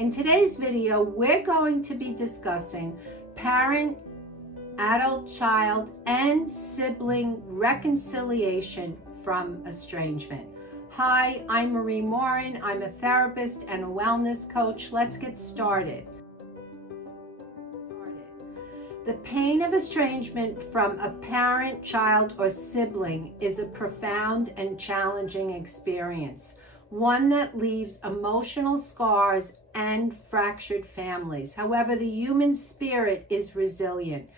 In today's video, we're going to be discussing parent, adult, child, and sibling reconciliation from estrangement. Hi, I'm Marie Morin. I'm a therapist and a wellness coach. Let's get started. The pain of estrangement from a parent, child, or sibling is a profound and challenging experience, one that leaves emotional scars and fractured families. However, the human spirit is resilient,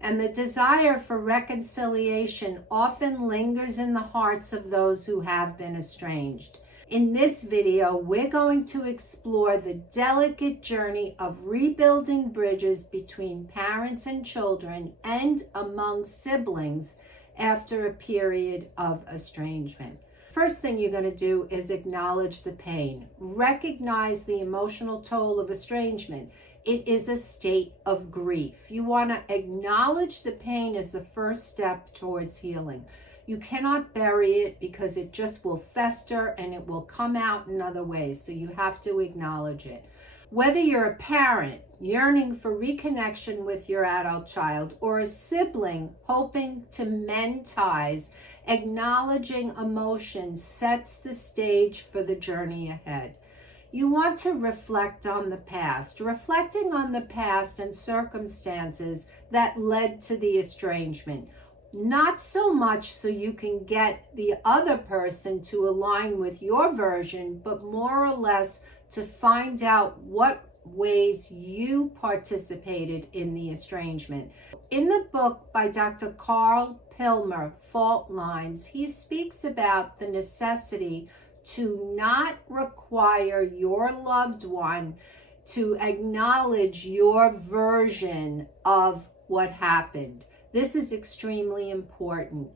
and the desire for reconciliation often lingers in the hearts of those who have been estranged. In this video, we're going to explore the delicate journey of rebuilding bridges between parents and children and among siblings after a period of estrangement. First thing you're going to do is acknowledge the pain. Recognize the emotional toll of estrangement. It is a state of grief. You want to acknowledge the pain as the first step towards healing. You cannot bury it because it just will fester and it will come out in other ways. So you have to acknowledge it. Whether you're a parent yearning for reconnection with your adult child or a sibling hoping to mend ties, acknowledging emotions sets the stage for the journey ahead. You want to reflect on the past, reflecting on the past and circumstances that led to the estrangement. Not so much so you can get the other person to align with your version, but more or less to find out what ways you participated in the estrangement. In the book by Dr. Carl Pilmer, Fault Lines, he speaks about the necessity to not require your loved one to acknowledge your version of what happened. This is extremely important.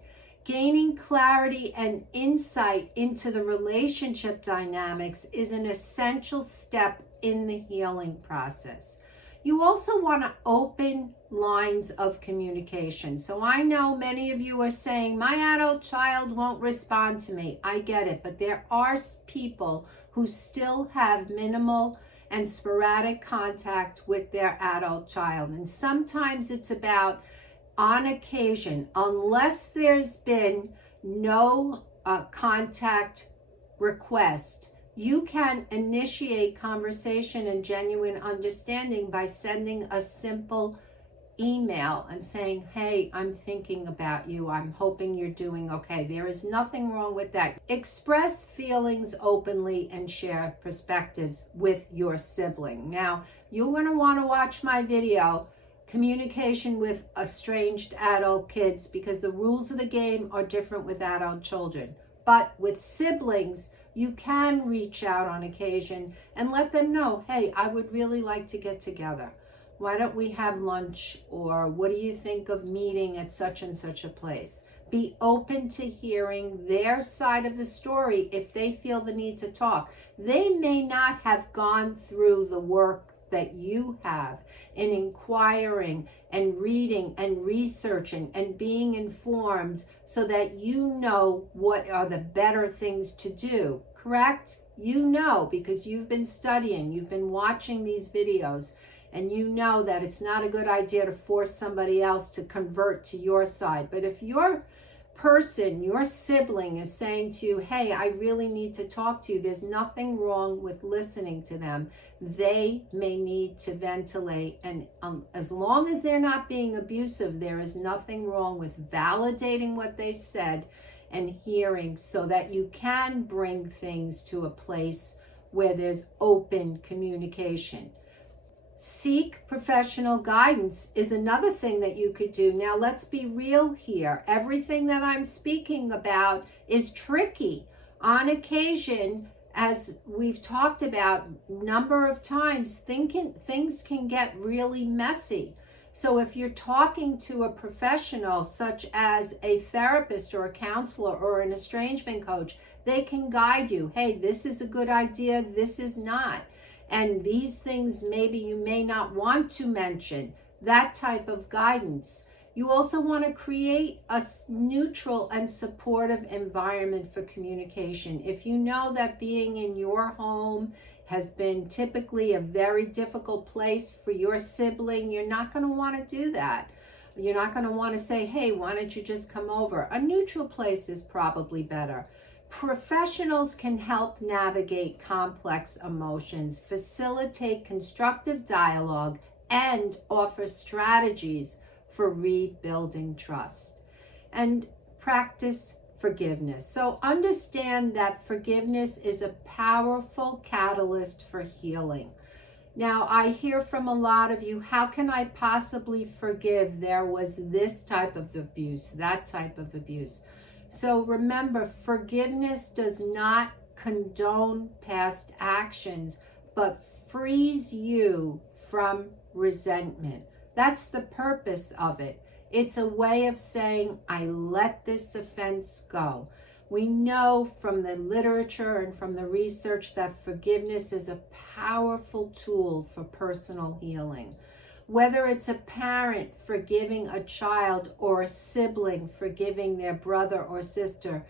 Gaining clarity and insight into the relationship dynamics is an essential step in the healing process. You also want to open lines of communication. So I know many of you are saying, my adult child won't respond to me. I get it, but there are people who still have minimal and sporadic contact with their adult child. And sometimes it's about, on occasion, unless there's been no contact request, you can initiate conversation and genuine understanding by sending a simple email and saying, hey, I'm thinking about you. I'm hoping you're doing okay. There is nothing wrong with that. Express feelings openly and share perspectives with your sibling. Now, you're going to want to watch my video, Communication with Estranged Adult Kids, because the rules of the game are different with adult children. But with siblings, you can reach out on occasion and let them know, hey, I would really like to get together. Why don't we have lunch? Or what do you think of meeting at such and such a place? Be open to hearing their side of the story if they feel the need to talk. They may not have gone through the work that you have in inquiring and reading and researching and being informed so that you know what are the better things to do, correct? You know, because you've been studying, you've been watching these videos, and you know that it's not a good idea to force somebody else to convert to your side. But if your person, your sibling is saying to you, hey, I really need to talk to you, there's nothing wrong with listening to them. They may need to ventilate, and as long as they're not being abusive, there is nothing wrong with validating what they said and hearing, so that you can bring things to a place where there's open communication. Seek professional guidance is another thing that you could do. Now, let's be real here. Everything that I'm speaking about is tricky. On occasion, as we've talked about a number of times, things can get really messy. So if you're talking to a professional, such as a therapist or a counselor or an estrangement coach, they can guide you. Hey, this is a good idea, this is not. And these things maybe you may not want to mention. That type of guidance. You also want to create a neutral and supportive environment for communication. If you know that being in your home has been typically a very difficult place for your sibling, you're not going to want to do that. You're not going to want to say, hey, why don't you just come over? A neutral place is probably better. Professionals can help navigate complex emotions, facilitate constructive dialogue, and offer strategies for rebuilding trust. And practice forgiveness. So understand that forgiveness is a powerful catalyst for healing. Now, I hear from a lot of you, how can I possibly forgive? There was this type of abuse, that type of abuse. So remember, forgiveness does not condone past actions, but frees you from resentment. That's the purpose of it. It's a way of saying, I let this offense go. We know from the literature and from the research that forgiveness is a powerful tool for personal healing. Whether it's a parent forgiving a child or a sibling forgiving their brother or sister,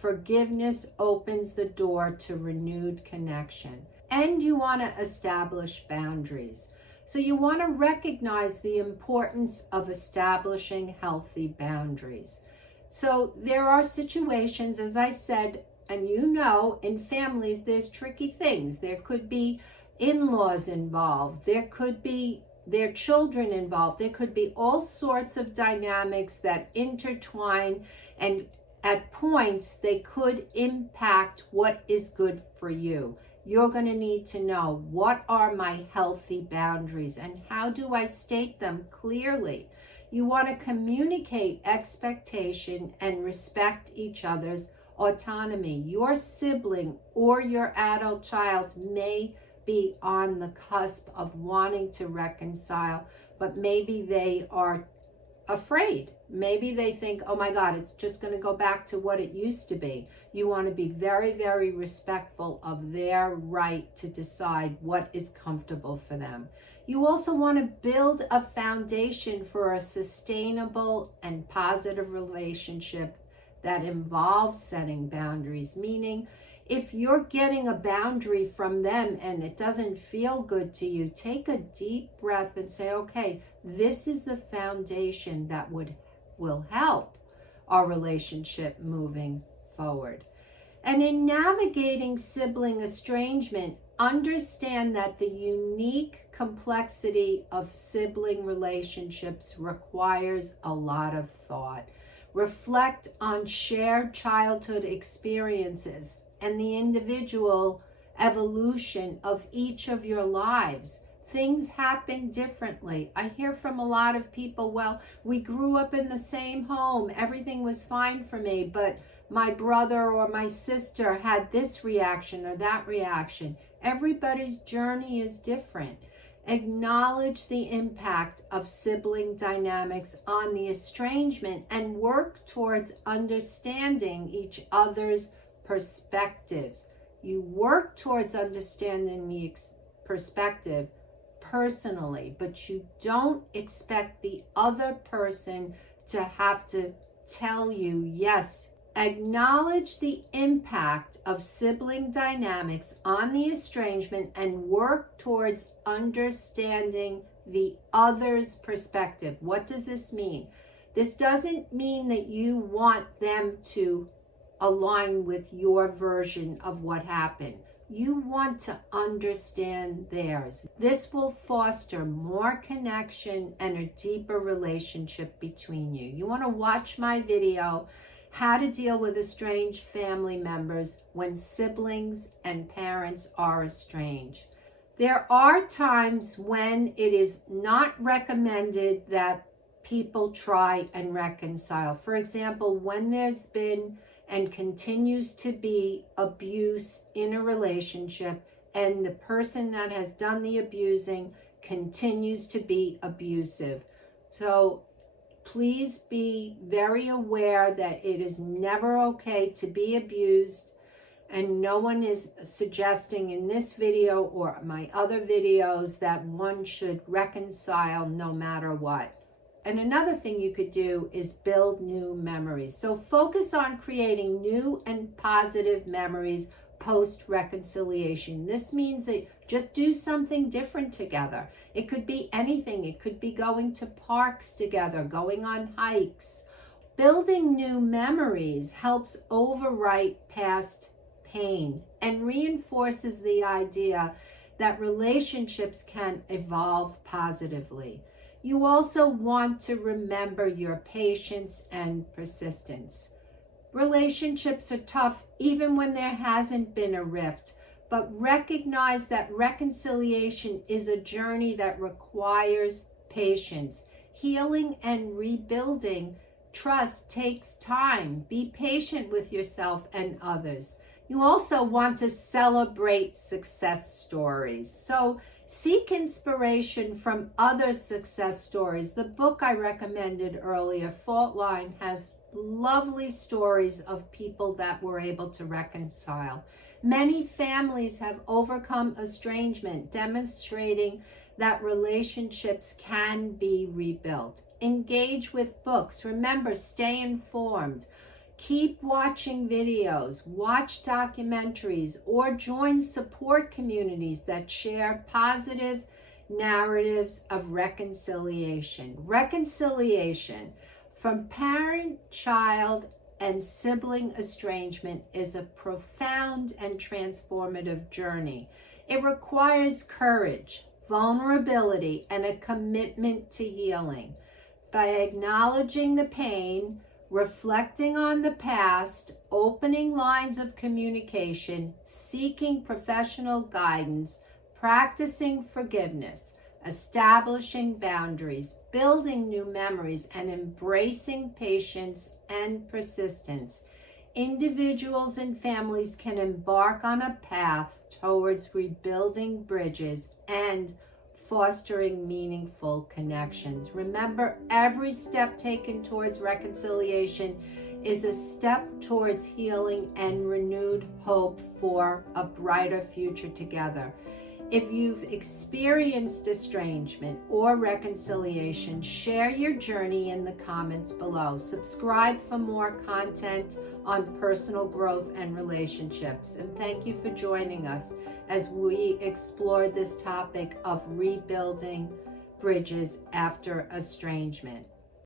forgiveness opens the door to renewed connection. And you want to establish boundaries. So you want to recognize the importance of establishing healthy boundaries. So there are situations, as I said, and you know, in families, there's tricky things. There could be in-laws involved. There could be their children involved. There could be all sorts of dynamics that intertwine, and at points they could impact what is good for you. You're going to need to know, what are my healthy boundaries and how do I state them clearly? You want to communicate expectation and respect each other's autonomy. Your sibling or your adult child may be on the cusp of wanting to reconcile, but maybe they are afraid. Maybe they think, oh my God, it's just going to go back to what it used to be. You want to be very, very respectful of their right to decide what is comfortable for them. You also want to build a foundation for a sustainable and positive relationship that involves setting boundaries, meaning if you're getting a boundary from them and it doesn't feel good to you, take a deep breath and say, okay, this is the foundation that will help our relationship moving forward. And in navigating sibling estrangement, understand that the unique complexity of sibling relationships requires a lot of thought. Reflect on shared childhood experiences and the individual evolution of each of your lives. Things happen differently. I hear from a lot of people, well, we grew up in the same home. Everything was fine for me, but my brother or my sister had this reaction or that reaction. Everybody's journey is different. Acknowledge the impact of sibling dynamics on the estrangement and work towards understanding each other's perspectives. You work towards understanding the perspective personally, but you don't expect the other person to have to tell you yes. Acknowledge the impact of sibling dynamics on the estrangement and work towards understanding the other's perspective. What does this mean? This doesn't mean that you want them to align with your version of what happened. You want to understand theirs. This will foster more connection and a deeper relationship between you. You want to watch my video, How to Deal with Estranged Family Members When Siblings and Parents Are Estranged. There are times when it is not recommended that people try and reconcile. For example, when there's been and continues to be abuse in a relationship and the person that has done the abusing continues to be abusive. So please be very aware that it is never okay to be abused, and no one is suggesting in this video or my other videos that one should reconcile no matter what. And another thing you could do is build new memories. So focus on creating new and positive memories, post-reconciliation. This means that just do something different together. It could be anything. It could be going to parks together, going on hikes. Building new memories helps overwrite past pain and reinforces the idea that relationships can evolve positively. You also want to remember your patience and persistence. Relationships are tough even when there hasn't been a rift, but recognize that reconciliation is a journey that requires patience. Healing and rebuilding trust takes time. Be patient with yourself and others. You also want to celebrate success stories. So seek inspiration from other success stories. The book I recommended earlier, Fault Line, has lovely stories of people that were able to reconcile. Many families have overcome estrangement, demonstrating that relationships can be rebuilt. Engage with books. Remember, stay informed. Keep watching videos, watch documentaries, or join support communities that share positive narratives of reconciliation. Reconciliation from parent, child, and sibling estrangement is a profound and transformative journey. It requires courage, vulnerability, and a commitment to healing. By acknowledging the pain, reflecting on the past, opening lines of communication, seeking professional guidance, practicing forgiveness, establishing boundaries, building new memories, and embracing patience and persistence, individuals and families can embark on a path towards rebuilding bridges and fostering meaningful connections. Remember, every step taken towards reconciliation is a step towards healing and renewed hope for a brighter future together. If you've experienced estrangement or reconciliation, share your journey in the comments below. Subscribe for more content on personal growth and relationships. And thank you for joining us as we explore this topic of rebuilding bridges after estrangement.